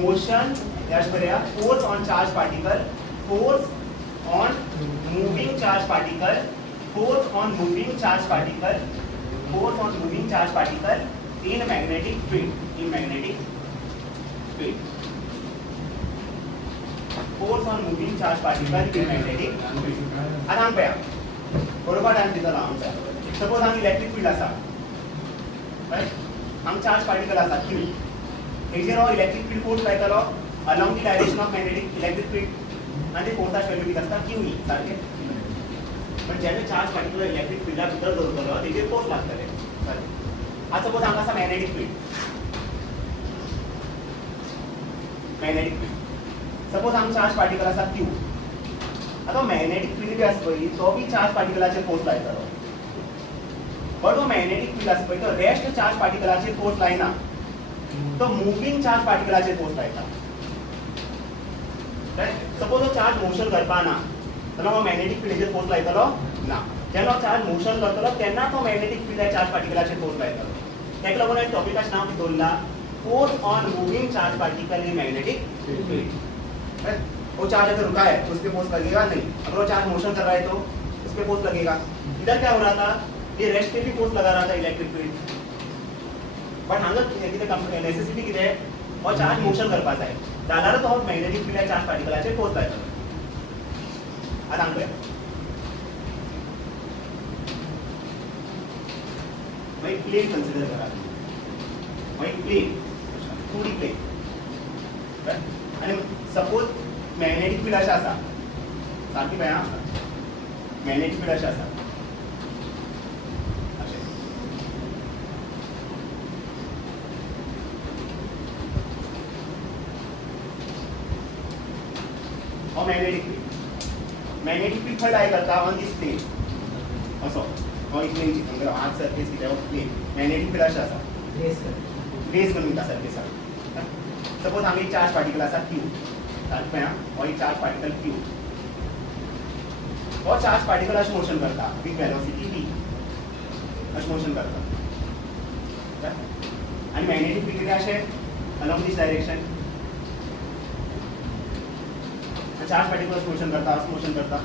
motion, force on charged particle, force on moving charged particle, force on moving charged particle, force on moving charged particle in magnetic field, in magnetic field. Force on moving charged particle in magnetic field. आता हांग पळया बरोबर time दितलो हांव. Suppose हांग electric field आसा, right, हांग charge particle आसा q, हेजेर हो इलेक्ट्रिक फील्ड फोर्स लायतलो along the direction of magnetic electric field आणि ते फोर्साची व्हॅल्यू किती आसता q सारखे. पण जेन्ना चार्ज पार्टिकल इलेक्ट्रिक फील्डा भितर दवरतलो तेजेर फोर्स लागतले. आता सपोज हांगा आसा magnetic field, magnetic field. Suppose हांगा चार्ज पार्टिकल आसा q. आता मॅग्नेटिक फील्ड बी आसा पळय तो बी चार्ज पार्टिकलाचेर फोर्स लायतलो. बट हो मॅग्नेटिक फील्ड आसा पळय तो रेस्ट चार्ज पार्टिकलाचेर फोर्स लायना, तो मुव्हिंग चार्ज पार्टिकलाचेर फोर्स लायता. सपोज हो चार्ज मोशन करपा ना जाल्यार हो मॅग्नेटिक फील्डाचेर फोर्स लायतलो ना. जेन्ना चार्ज मोशन करतलो तेन्ना तो मॅग्नेटिक फील्ड चार्ज पार्टिकलाचेर फोर्स लायतलो. तेका लागून हे टॉपिकाचें नांव कितें दवरला, force on moving charge particle in magnetic field. वो चार्ज अगर रुका है तो उस पर फोर्स लगेगा नहीं, अगर वो चार्ज मोशन कर रहा है तो उस पर फोर्स लगेगा. इधर क्या हो रहा था, ये रेस्ट पे भी फोर्स लगा रहा था इलेक्ट्रिक फील्ड. बट हांगा कितें नेसेसिटी कितें है, वो चार्ज मोशन करपाक जाय जाल्यार तो मॅग्नेटिक फील्ड चार्ज पार्टिकलाचेर फोर्स लायतलो. आतां हांगा मागीर प्लेन कन्सिडर करा, मागीर प्लेन 2D प्लेन. आणि सपोज मॅग्नेटिक फील्ड अशें आसा, सारकी पळय आं, मॅग्नेटिक फील्ड अशें आसा, अशें हो मॅग्नेटिक फील्ड. मॅग्नेटिक फील्ड खंय लाय करता, ऑन दीस प्लेन असो. हो एक प्लेन चिंतून करा, हात सरफेस कितें हो प्लेन, मॅग्नेटिक फील्ड अशें आसा, बेस करून वयता सरफेसार. सपोज हांगा एक चार्ज पार्टिकल आसा q, सारकें पळय आं, हो एक चार्ज पार्टिकल q. हो चार्ज पार्टिकल अशें मोशन करता विथ वेलोसिटी v, अशें मोशन करता. आनी मॅग्नेटिक फील्ड कितें अशें अलॉंग दीस डायरेक्शन. चार्ज पार्टिकल अशें मोशन करता, असं मोशन करता.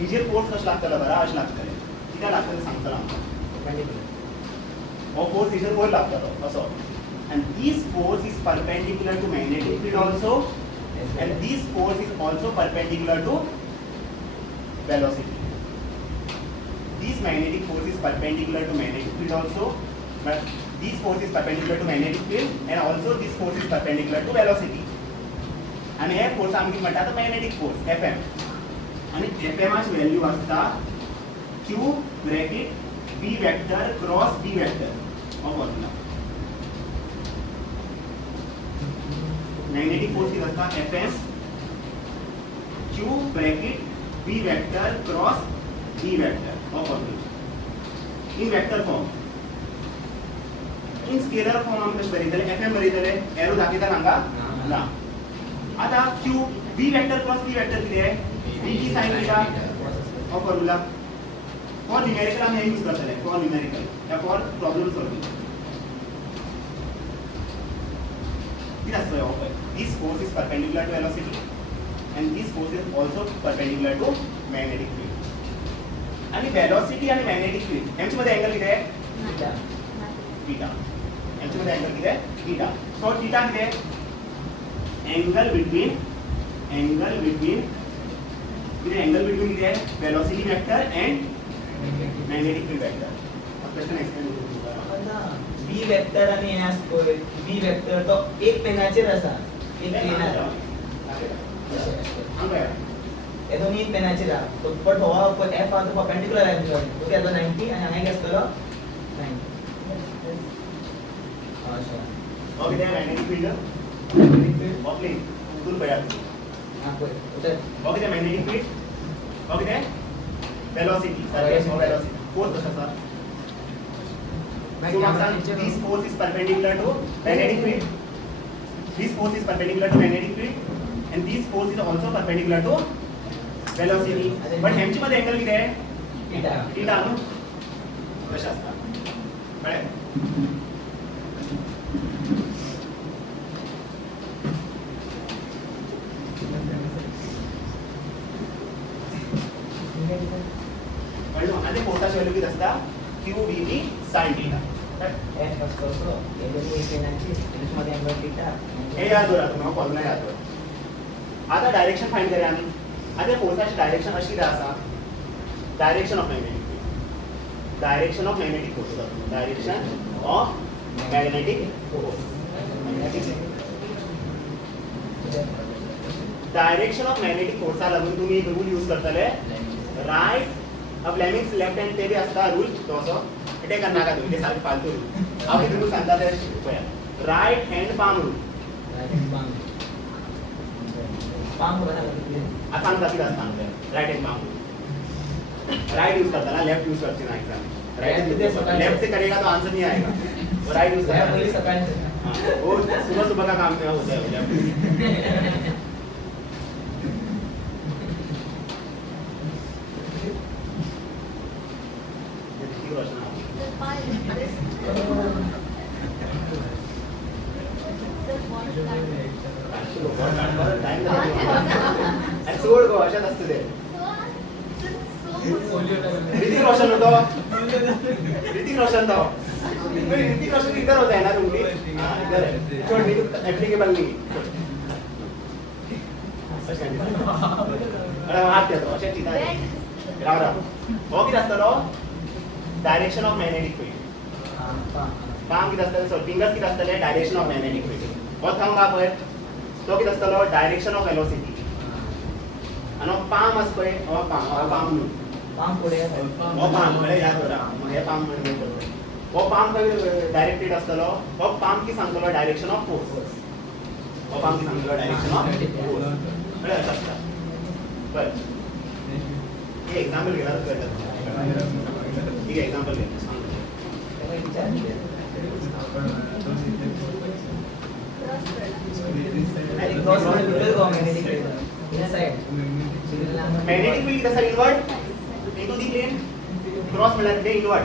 हेजेर फोर्स कशें लागतलो बरा, अशें लागतलें. कित्याक लागतलें सांगतलो आमकां. हो फोर्स हेजेर वयर लागतलो असो. And this force is perpendicular to magnetic field also, and this force is also perpendicular to velocity. This magnetic force is perpendicular to magnetic field also, but this force is perpendicular to magnetic field, and also this force is perpendicular to velocity. And hey force आमी कितें म्हणटा तो magnetic force Fm. आणि Fm ची value आसता q bracket v vector cross b vector. हो formula. Magnetic force की रखा Fm q bracket v vector cross b vector of formula in vector form. In scalar form हम कशें बरयतले, Fm बरयतले, arrow दाखयता हांगा ना. आता q v vector cross b vector कितें है, v की sin theta of formula. For numerical हम यूज करतले, फॉर न्यूमेरिकल या for problem solving. This force is perpendicular to velocity, and this force is also perpendicular to magnetic field. आणि velocity आणि magnetic field यांच्या मध्ये angle किती आहे, theta. Theta यांच्या मध्ये अँगल किती आहे, थीटा. सो थीटा किती आहे, अँगल बिटवीन किती आहे, velocity vector and magnetic field vector. Question explain करू. बी वेक्टर आणि हे असतोय, बी वेक्टर तो एक पेनाचेर आसा, एक पेनार हे दोन्ही पेनाचेर आहा. बट हो एफ हा तो परपेंडिकुलर आहे तुझ्या, तो त्याला 90 आणि हांगा आसतलो 90. अच्छा हो किती आहे मॅग्नेटिक फील्ड ऑफ प्लेन दूर पळया. हां पळय हो किती आहे मॅग्नेटिक फील्ड, हो किती आहे वेलोसिटी. वेलोसिटी फोर्स कसा आसा. So this force is perpendicular to magnetic field. This force is perpendicular to magnetic field, and this force is also perpendicular to velocity. But ह्यांची मध्ये अँगल किती आहे, थीटा. थीटा नु कशा असता कळ्ळें. QBB sin theta. F असतो so हे दोन्ही पेनाची मध्ये अँगल थीटा हे याद करा तुम्हाला फॉर्म्युला याद करा. आता डायरेक्शन फाइंड करूया आम्ही. आता फोर्साची डायरेक्शन अशी कितें आसा direction of magnetic field. Direction of magnetic force. Direction of magnetic force. Direction of magnetic फोर्सा लागून तुम्ही एक रूल यूज करतले राइट फ्लेमिंग्स लेफ्ट हँड ते बी आसता रूल तो असो ते करनाका तुम्ही ते सारखे फालतू रूल. हांव कितें रूल सांगता ते पळया. Right hand palm rule. Palm बघा किती आता सांगता कितें आसता हांगा right hand palm rule. Right use करता ना लेफ्ट यूज करते ना एग्जाम. राइट लेफ्ट से करेगा तो आंसर नहीं आएगा. वो राइट यूज करता पहले सकाळी है. वो सुबह सुबह का काम होता है लेफ्ट. सोड गो अशात असतं ते. ऋतिक रोशन होतो. ऋतिक रोशन तो ऋतिक रोशन इधर होता है ना तुमची. इधर आहे. छोड मी ऍप्लिकेबल नाही. अरे हात देतो अशा चिता राव राव. हो किती असतलो direction of magnetic field. Palm किती असतले सो फिंगर्स किती असतले डायरेक्शन ऑफ मॅग्नेटिक फील्ड. हो थंब हा पळय तो किती असतलो डायरेक्शन ऑफ वेलोसिटी. आणि पाम असतो पळय हो पाम पाम पुढे हो पाम म्हणजे याद करा हे पाम म्हणजे हो पाम डायरेक्टेड असतलो. हो पाम की सांगतलो डायरेक्शन ऑफ फोर्स. हो पाम की सांगतलो डायरेक्शन ऑफ फोर्स म्हणजे असं असतं. बरं हे एक्झाम्पल घेणार कळलं. ठीक आहे एक्झाम्पल घे. मॅग्नेटिक फील्ड कसा invert into the plane. Cross म्हणजे ते इन्वर्ट.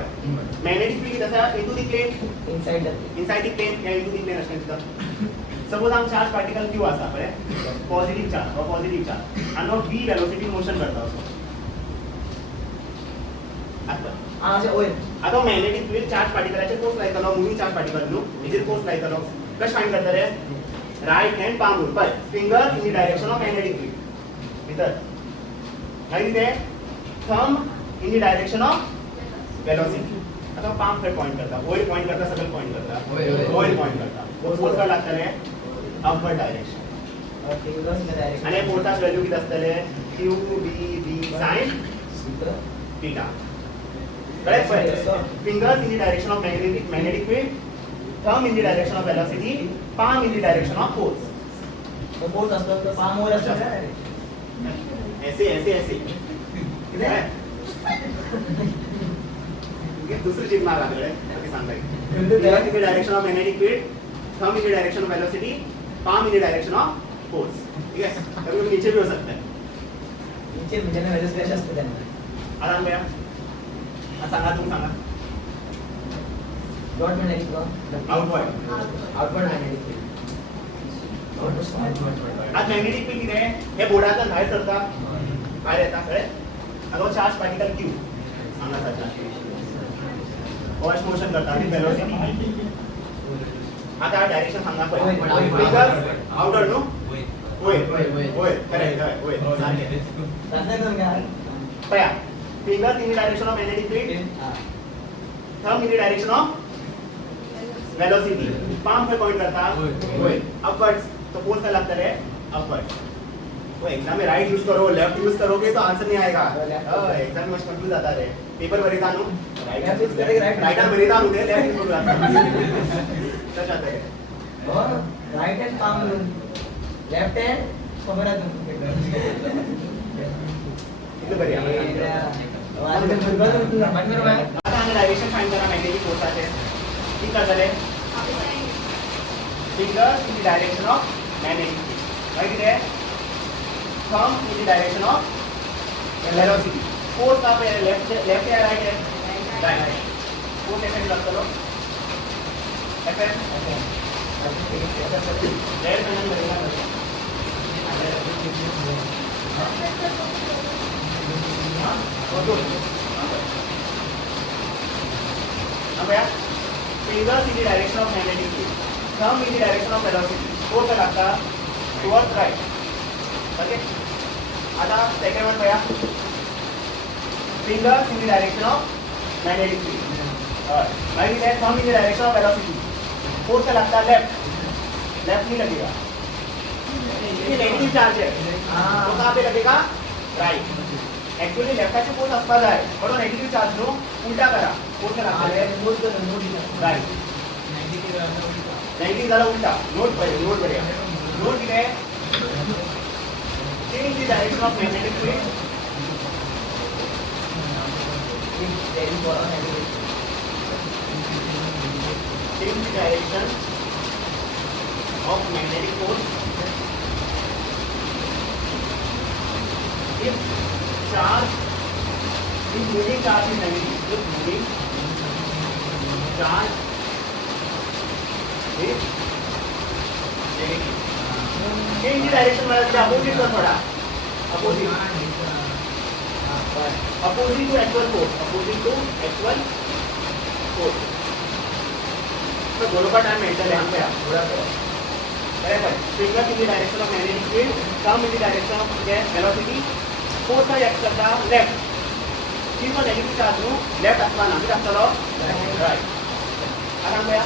मॅग्नेटिक फील्ड कसा into the plane inside the plane या इनटू द प्लेन असतं तिथं. सपोज हांव चार्ज पार्टिकल क्यू आसा पळय पॉझिटिव्ह चार्ज हो पॉझिटिव्ह चार्ज आणि हो v वेलोसिटी मोशन करता असो. आता मॅग्नेटिक फील्ड चार्ज पार्टिकलाचे फोर्स लायतलो मुव्हिंग चार्ज पार्टिकल न्हू हेजेर फोर्स लायतलो. कशें फाइंड करतले राइट हँड पाम रूल पळय finger in the direction of magnetic field भितर मागीर कितें thumb in the direction of velocity. आता पाम खंय पॉइंट करता वयर पॉइंट करता सकयल पॉइंट करता वयर पॉइंट करता. फोर्स काय लागतले अपवर्ड डायरेक्शन. आणि फोर्साची व्हॅल्यू किती असतले QBB sin theta. Right? Fingers in the direction of magnetic field, thumb in the direction of velocity, palm in the direction of force. तो फोर्स असतो तर पाम वर असतो का ऐसे ऐसे ऐसे किती आहे ये दुसरी चीज मार लागले की सांगाय. Fingers in the direction of magnetic field, thumb in the direction of velocity, palm in the direction of force. ठीक है. कभी नीचे भी हो सकता है. नीचे म्हणजे ना वेल्स क्रॅश असते त्यांना. आराम भैया सांगा तुम्ही सांगा. डॉट म्हणजे आउटवर्ड मॅग्नेटिक फील्ड. आज मॅग्नेटिक फील्ड किती आहे हे बोर्डातून बाहेर सरता बाहेर येता कळे. आता चार्ज पार्टिकल क्यू सांगा चार्ज फॉर्स मोशन करता आणि वेलोसिटी. आता डायरेक्शन सांगा पहिले फिंगर आउटवर्ड नो होय होय करेक्ट होय पया finger in the direction of magnetic field thumb in the direction of velocity. Palm पे पॉइंट करता होय अपवर्ड्स. तो फोर्स क्या लगता है अपवर्ड. वो एग्जाम में राइट यूज करो लेफ्ट यूज करोगे तो आंसर नहीं आएगा. एग्जाम में कंफ्यूज आता है. पेपर भरीता नु राइट यूज करेगा राइट हैंड भरीता नु लेफ्ट यूज करता क्या चाहते हैं और right hand palm left hand समोर आहे किती बरी आहे. आता आम्ही डायरेक्शन फाइंड करा मॅग्नेटिक फोर्सचे. ठीक करतले finger in the direction of magnetic field. Right there. Thumb in the direction of velocity. Force कहाँ पे है? Left या right है? Right. Force FM लगता लो. FM. Red में नहीं लगेगा ना. हाँ. भैया fingers in the direction of magnetic field, thumb in the direction of velocity. Force का लगता towards right. ओके आता सेकंड वन भैया fingers in the direction of magnetic field. Right है thumb in the direction of velocity. Force का लगता left नहीं लगेगा, ये नेगेटिव चार्ज है तो कहाँ पे लगेगा राइट. एक्चुअली लेफ्टचे फोर्स असता जाय पण नेगेटिव्ह चार्ज नो उलटा करा फोर्स लागता राइट नेगेटिव्ह झाला उलटा. नोट बढ़िया नोट किती आहे change the direction of magnetic field. Change the direction of magnetic force if charge if moving charge is negative, if moving charge is negative, change the direction वाला क्या opposite का थोड़ा opposite to actual force तो दोनों का time mental है हम पे थोड़ा बराबर. Finger in the direction of magnetic field, thumb in the direction of velocity. Force का एक्ट करता लेफ्ट ती पण नेगेटिव्ह चार्ज नु लेफ्ट असताना किती असतलो राइट. आता भैया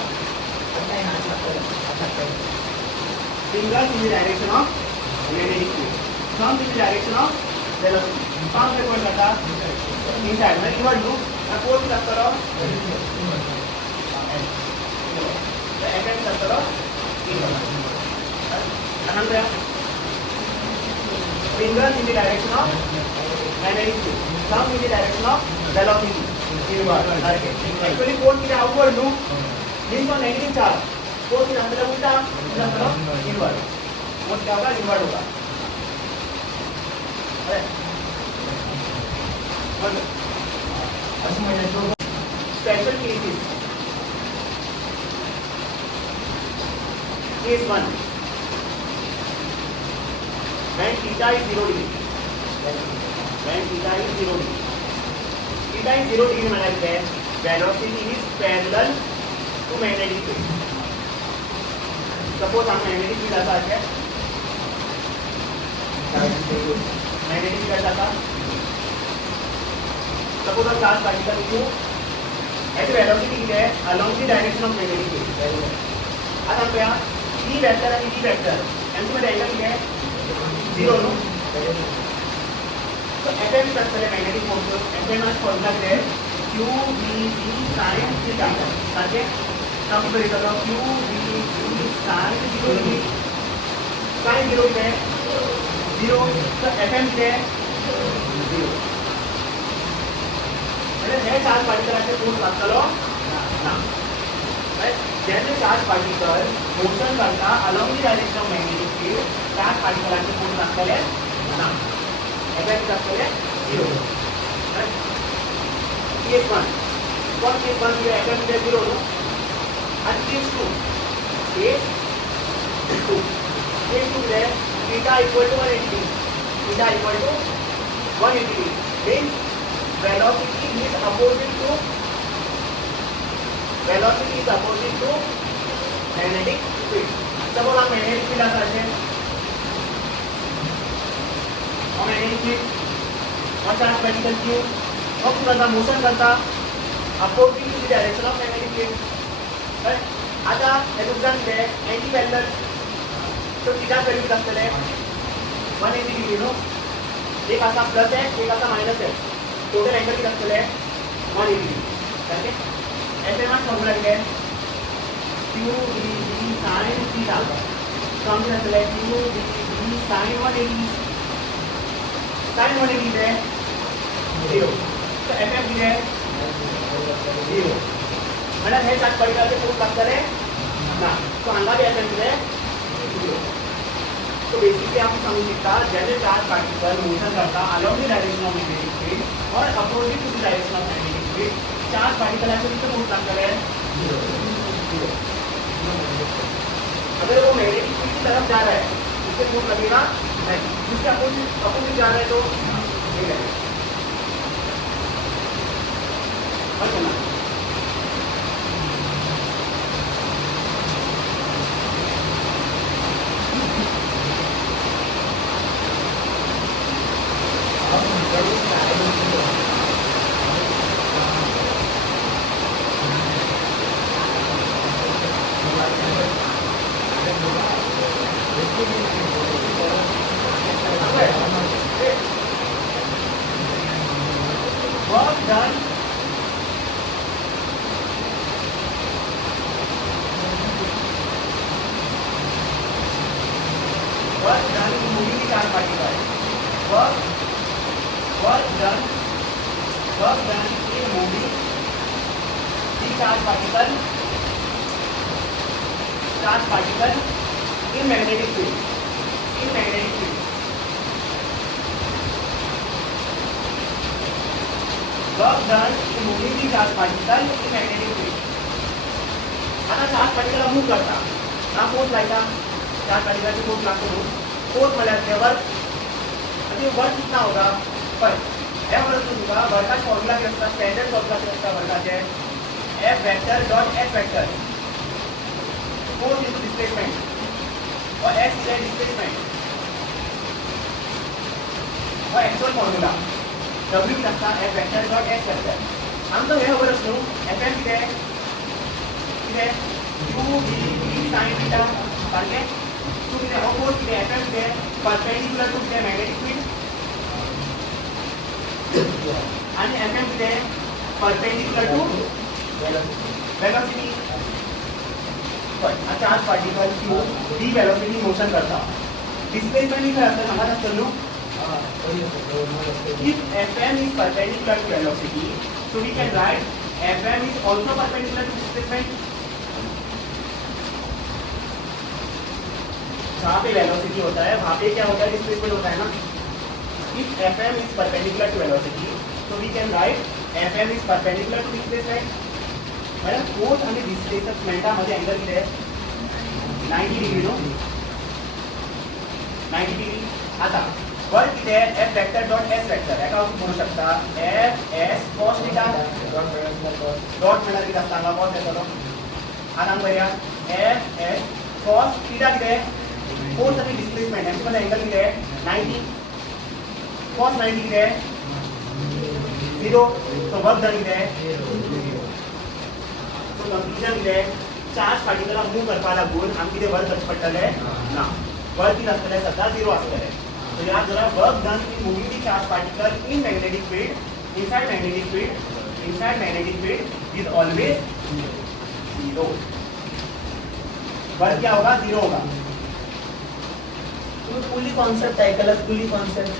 finger in the direction of magnetic field, thumb in the direction of velocity. Thumb पे पॉइंट करता इनसाइड म्हणजे इनवर्ड लूप आणि फोर्स किती असतलो एफएम असतलो इनवर्ड. आता भैया fingers in the direction of magnetic field, thumb in the direction of velocity. Inward. Actually force किती outward loop means on negative charge. Force किती अंदर उल्टा मतलब inward. Force क्या होगा inward होगा. Special cases. Case 1. When theta is 0 degree. When theta is 0 degree. Theta is 0 degree मतलब है velocity is parallel to magnetic field. Suppose हम magnetic field ऐसा है magnetic field ऐसा था. Suppose हम charge particle को ऐसे velocity है along the direction of magnetic field. आता हम क्या E vector and E vector anti में एंगल क्या है 0 नो. तो FM स्ट्रक्चर है मैग्नेटिक फोर्स. FM का फॉर्मूला क्या है QVB sin थीटा. ओके अब तो इधर QVB sin 0 डिग्री sin 0 है 0. तो FM क्या है 0. मैंने है चार्ज पार्टिकल ऐसे फोर्स लागता लो ना राइट. जैसे चार्ज पार्टिकल मोशन करता along the direction of magnetic field, charge particle के फोर्स लागता है ना एफएम लागता है 0 राइट. केस 1 व्हाट केस 1 ये एफएम है 0 नो. एंड केस 2 है theta equal to 180. Theta equal to 180 means velocity is opposite to magnetic field. Suppose हम magnetic field ऐसा है और magnetic field और चार्ज पार्टिकल क्यों अब करता मोशन करता opposite to the direction of magnetic field. Right. आता एक्झाम्पल है एंटी पैरेलल तो थीटा वैल्यू किती असते 180 डिग्री नो. एक असा प्लस है एक असा माइनस है टोटल एंगल किती असते 180 डिग्री. ओके एफएम का फॉर्मूला क्या है QVB sin थीटा. तो हम क्या चले QVB sin 180 है 0. तो FM भी है 0 मतलब है चार्ज पार्टिकल के फोर्स लागता है ना तो अंगा भी FM है 0. तो बेसिकली आप समझ सकता जैसे चार्ज पार्टिकल मोशन करता along the direction of magnetic field और opposite to the direction of magnetic field, charge particle ऐसे कितना फोर्स लागता है 0. अगर वो मैग्नेटिक फील्ड की तरफ जा रहा है उससे फोर्स लगेगा नहीं. उसके अपोजिट जा रहा है तो नहीं लगेगा. और work done moving the charge particle work done in moving the charge particle in magnetic field work done in moving the charge particle in magnetic field आता चार्ज पार्टिकल मूव करता ना फोर्स लायता चार्ज पार्टिकल की force लागतो force म्हळ्यार work म्हणजे work कितना होगा पर हे बरोबर तुमका वर्काचा फॉर्म्युला किती असता स्टँडर्ड फॉर्म्युला किती असता वर्काचे F vector dot F vector force into displacement और S is displacement और एक्चुअल फॉर्म्युला W किती असता F vector dot S vector आमकां हे खबर आसलो Fm कितें u v sin theta सारकें सो कितें हो फोर्स कितें Fm कितें परपेंडिक्युलर टू कितें मॅग्नेटिक फील्ड आणि Fm कितें perpendicular to velocity a charge particle q v velocity motion करता displacement ही काय असतं सांगत असतं नो if fm is perpendicular to velocity so we can write fm is also perpendicular to displacement जहाँ पे velocity होता है वहाँ पे क्या होता है displacement होता है ना if fm is perpendicular to velocity so we can write fm is perpendicular to displacement madam force आणि डिस्प्लेसमेंटामध्ये अँगल किती आहे 90 डिग्री नो 90 डिग्री आता वर्क किती आहे F vector dot S vector एका म्हणू शकता F S cos theta dot मिळाला किती असता cos येतो आता बघूया F S cos थीटा किती आहे फोर्स आणि डिस्प्लेसमेंट यांच्यामध्ये अँगल किती आहे 90 cos 90 किती आहे 0 सो वर्क डन किती आहे कंक्लूजन कितें चार्ज पार्टिकला मूव करपा लागून आमकां कितें वर्क करचें पडटलें ना वर्क कितें आसतलें सद्दां 0 आसतलें सो याद दवरा work done in moving the charge particle in magnetic field inside magnetic field is always 0 work क्या होगा 0 होगा तुम्ही पुली कॉन्सेप्ट ऐकलं पुली कॉन्सेप्ट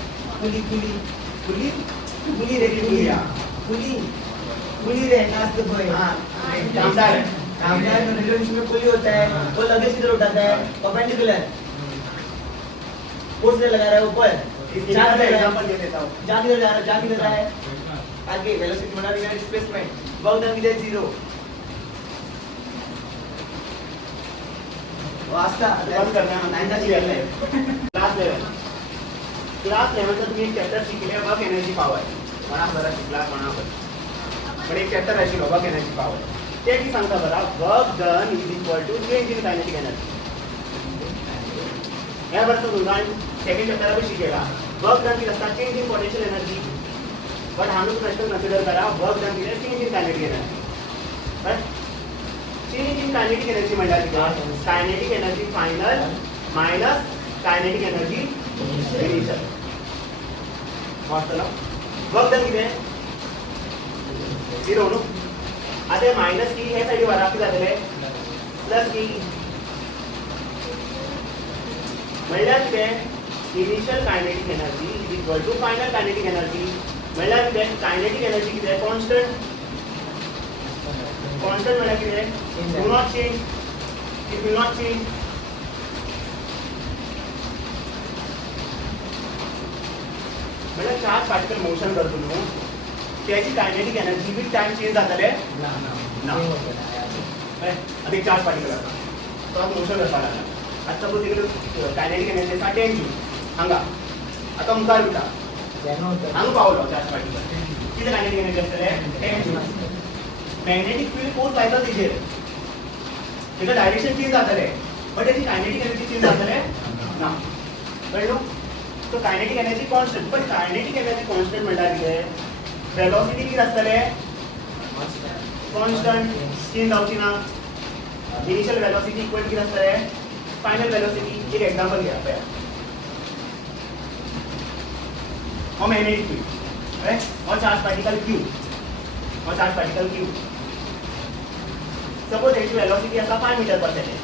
पुली रे नास्त भाई हाँ कामदार रिलेशनशिप में पुली होता है वो लगे किधर उठाता है परपेंडिकुलर फोर्स लगा रहा है ऊपर एग्जांपल दे देता हूँ जा किधर जा रहा है आगे वेलोसिटी बना रही है डिस्प्लेसमेंट वर्क डन किधर 0 वास्ता बंद करना है क्लास 11 तक तुम्ही एक चॅप्टर शिकले वर्क एनर्जी पॉवर म्हणा जरा क्लास म्हणा पण एक चॅप्टर आशिल्लो वर्क एनर्जी पॉवर ते की सांगता बरा work done is equal to change in kinetic energy या बरं तुमकां सेकंड चॅप्टर भी शिकेला वर्क डन कितें आसता change in potential energy but हांगा प्रश्न कन्सिडर करा वर्क डन कितें change in kinetic energy but change in kinetic energy म्हणल्यार कितें kinetic energy final minus kinetic energy initial वाचतलो वर्क डन कितें 0 नो आता माइनस की हे साइड वरा किती जातले प्लस की म्हणल्यार कितें initial kinetic energy is equal to final kinetic energy म्हणल्यार कितें कायनेटिक एनर्जी कितें कॉन्स्टंट म्हणल्यार कितें do not change it will not change म्हणल्यार चार्ज पार्टिकल मोशन करता न्हू त्याची kinetic energy with time change जातले ना आता एक चार्ज पार्टिकल आसा तो मोशन करपा लागला आता सपोज इकडे कायनेटिक एनर्जी आसा 10 जूल हांगा आता मुखार वयता हांगा पावलो चार्ज पार्टिकल कितें कायनेटिक एनर्जी आसतले 10 जूल मॅग्नेटिक फील्ड फोर्स लायता तेजेर तेका डायरेक्शन चेंज जातले बट त्याची कायनेटिक एनर्जी चेंज जातले ना कळलो सो कायनेटिक एनर्जी कॉन्स्टंट पण कायनेटिक एनर्जी कॉन्स्टंट म्हणल्यार कितें वेलोसिटी किती असतले कॉन्स्टंट चेंज जावची ना इनिशियल वेलोसिटी इक्वल किती असतले फायनल वेलोसिटी एक एग्जांपल घ्या पळया हो मॅग्नेटिक फील्ड राइट हो चार्ज पार्टिकल q सपोज याची वेलोसिटी आसा 5 मीटर पर सेकंड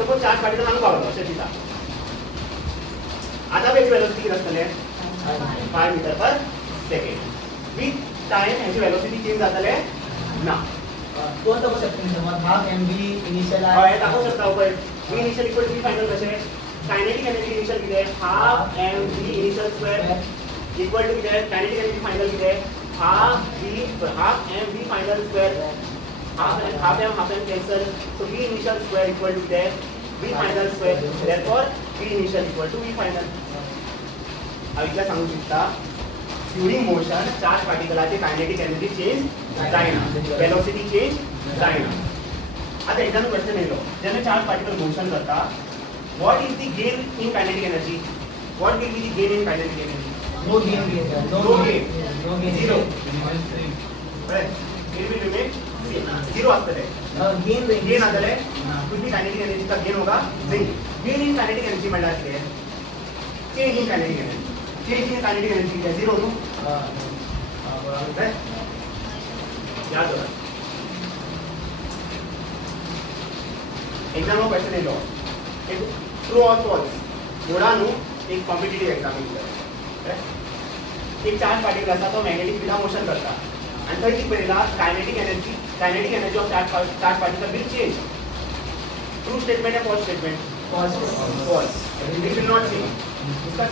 सपोज चार्ज पार्टिकल हांगा पावलो अशें दिता आता याची वेलोसिटी किती आसतले 5 मीटर पर सेकंड विथ टाइम याची वेलोसिटी चेंज जातले ना तो तो कसं शकतो समज हाफ mv इनिशियल हय दाखवू शकता पळय v initial equal to v final कशें कायनेटिक एनर्जी इनिशियल कितें half mv initial square equal to कितें कायनेटिक एनर्जी फायनल कितें half mv final square half m cancel so v initial square equal to that v final square therefore v initial equal to v final इतला सांगू शकता during motion charge पार्टिकलाची kinetic energy change जायना velocity change जायना आता example question येलो जेन्ना charge particle motion करता what is the gain in kinetic energy what will be the gain in kinetic energy no gain no gain zero right it will remain zero आसतले gain आतले कुछ भी kinetic energy का gain होगा नहीं gain in kinetic energy म्हणल्यार कितें change in kinetic energy change in kinetic energy कितें झिरो न्हू बरोबर याद दवरा एग्जाम क्वेश्चन येलो एक ट्रू ऑर फॉल्स एवढा न्हू एक कॉम्पिटिटिव्ह एग्जाम येयलो एक चार्ज पार्टिकल आसा तो मॅग्नेटिक फिल्डान मोशन करता आणि थंय कितें बरयला kinetic energy of charge particle will change true statement है false statement false it will not change उसका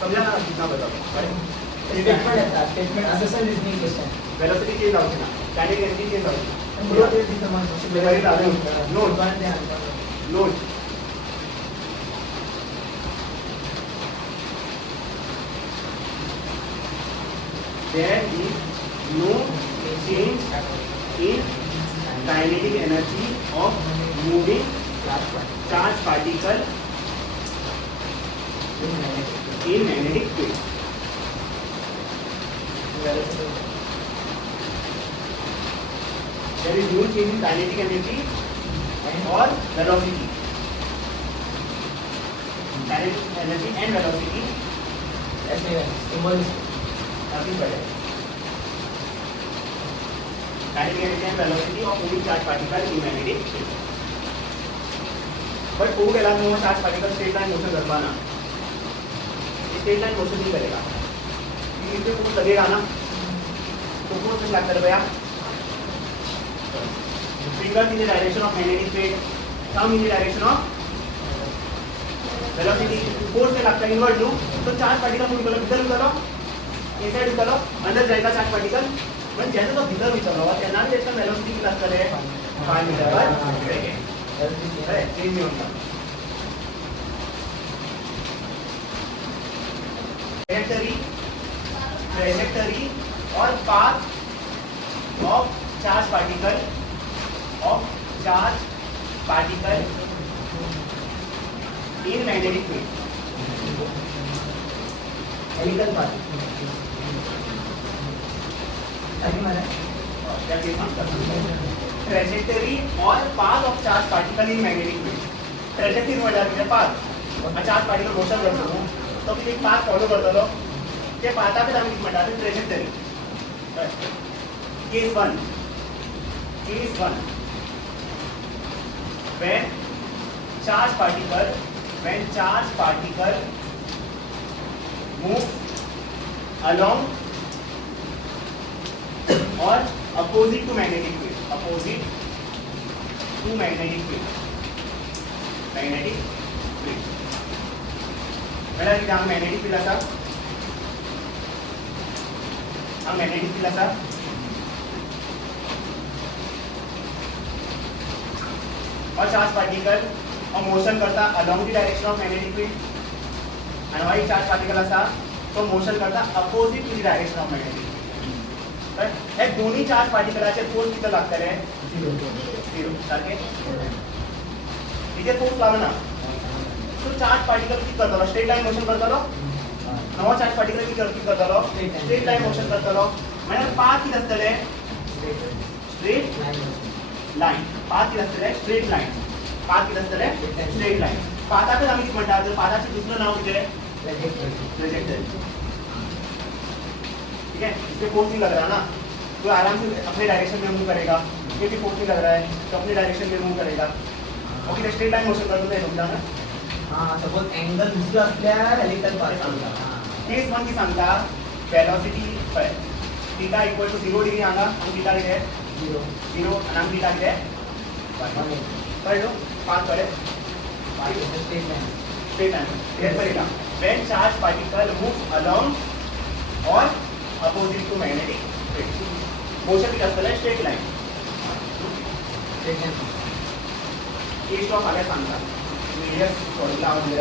समझाना कितना बताओ स्टेटमेंट असं रीजनिंग क्वेश्चन वेलोसिटी चेंज होती ना कायनेटिक एनर्जी चेंज होती ग्रोथ रेट दी समज note there is no change in kinetic energy of moving charge particle in magnetic field. There is no change in kinetic energy or velocity. Kinetic energy and velocity ऐसे symbol nothing better. Kinetic energy and velocity of moving charge particle in magnetic field. But वो केला नो charge particle straight line motion करवा ना straight line motion नहीं करेगा इसमें force लगेगा ना तो फोर्स किस लगता है भैया fingers in the direction of magnetic field thumb in the direction of velocity force से लगता है इनवर्ट लूप तो चार्ज पार्टिकल मूव करो इधर उधर इनसाइड उतरो अंदर जाएगा चार्ज पार्टिकल पण जेव्हा तो भीतर उतरलो तेव्हा त्याचा वेलोसिटी किती असतले 5 मीटर पर सेकंड अरे चेंज नाही होणार ट्रैजेक्टरी और path of charge particle in magnetic field helical path अभी मारा क्या ट्रैजेक्टरी और path of charge particle in magnetic field trajectory म्हणजे पाथ चार्ज पार्टिकल मोशन करतो तो किती पाथ फॉलो करतलो ते पाथाक आम्ही किती म्हणतात trajectory case 1 when charge particle moves along or opposite to magnetic field मला किती हा मॅग्नेटिक फील्ड असा और चार्ज पार्टिकल और मोशन करता along the direction of magnetic field आणि वाईट चार्ज पार्टिकल असा तो मोशन करता opposite to the direction of magnetic field right हे दोन्ही चार्ज पार्टिकलाचे फोर्स किती लागतले 0 सारखे इथे फोर्स लागना तो चार्ज पार्टिकल किती करतलो स्ट्रेट लाइन मोशन करतलो नवा चार्ज पार्टिकल किती करतलो स्ट्रेट लाइन मोशन करतलो म्हणजे पाथ किती असतले स्ट्रेट लाइन पाथ किती असतले स्ट्रेट लाइन पाथ कितें आसतलें स्ट्रेट लायन पाथाकच आमी कितें म्हणटा तर पाथाचें दुसरें नांव कितें प्रोजेक्टर ठीक है इससे फोर्स नहीं लग रहा ना तो आराम से अपने डायरेक्शन में मूव करेगा ये भी फोर्स नहीं लग रहा है तो अपने डायरेक्शन में मूव करेगा और किती स्ट्रेट लाइन मोशन करतो ते समजा ना हां सपोज एंगल दुसरो असल्यार हेलिकल पाथ सांगता केस 1 की सांगता वेलोसिटी पळय थीटा इक्वल टू 0 डिग्री हांगा आनी थीटा कितें 0 आनी हांगा थीटा कितें कळ्ळो पाथ कळ्ळे straight line straight line. Therefore, when charged particle moves along or opposite to magnetic field, motion किती असतले straight line. Straight line A stop आल्या सांगता. मी हे सोडला म्हणजे